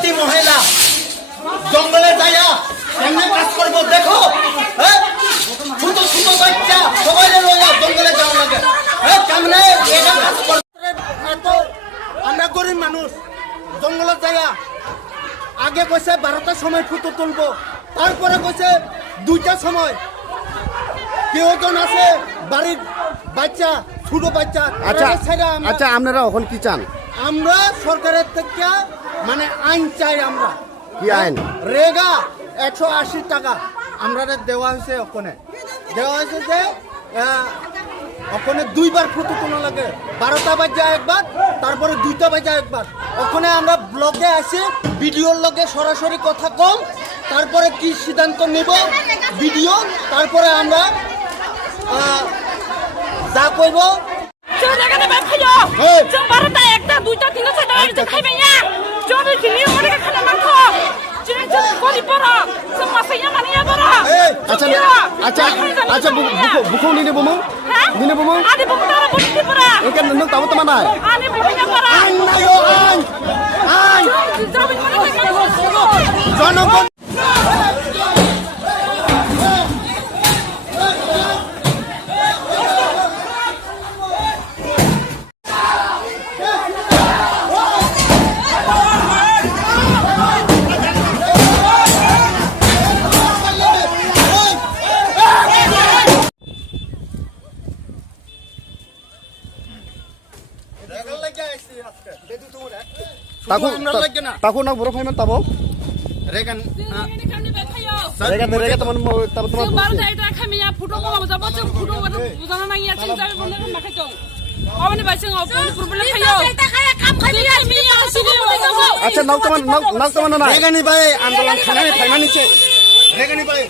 গর্ভবতী মহিলা জঙ্গলে যাইয়া কেমনে কাজ করবো দেখো। ছোট ছোট বাচ্চা সবাই লইয়া জঙ্গলে যাওয়া লাগে। কেমনে এটা কাজ করবে? এত আমরা গরিব মানুষ জঙ্গলে যাইয়া আগে কইছে 12টার সময় ফুটো তুলবো, তারপরে কইছে 2টার সময়। কেউজন আছে বাড়ির বাচ্চা ছোট বাচ্চা। আচ্ছা আপনারা এখন কি চান? আমরা সরকারের থেকে মানে আইন চাই। আমরা কি আইন? রেগা 180 টাকা আমরা দেওয়া হয়েছে। ওখানে দেওয়া হয়েছে যে ওখানে 2বার ফটো তোলা লাগে। 12টা বাজে একবার, তারপরে 2টা বাজে একবার। ওখানে আমরা ব্লগে আসি, ভিডিওর লগে সরাসরি কথা কম, তারপরে কি সিদ্ধান্ত নেব ভিডিও, তারপরে আমরা যা করব। buku ni bomo ni bomo ikan nung tahu teman ay Tahu nak buruk memang tahu. Regan teman baru dah itu kami ya photo ko mau jawab tu photo bukan orang yang cinta benar benar makai tu. Awak ni baca ngau problem kayo. Kita kaya kam kami ya sini mau jawab. Acha nak teman na. Regan ni baik andolan khana ni thai mani che. Regan ni baik.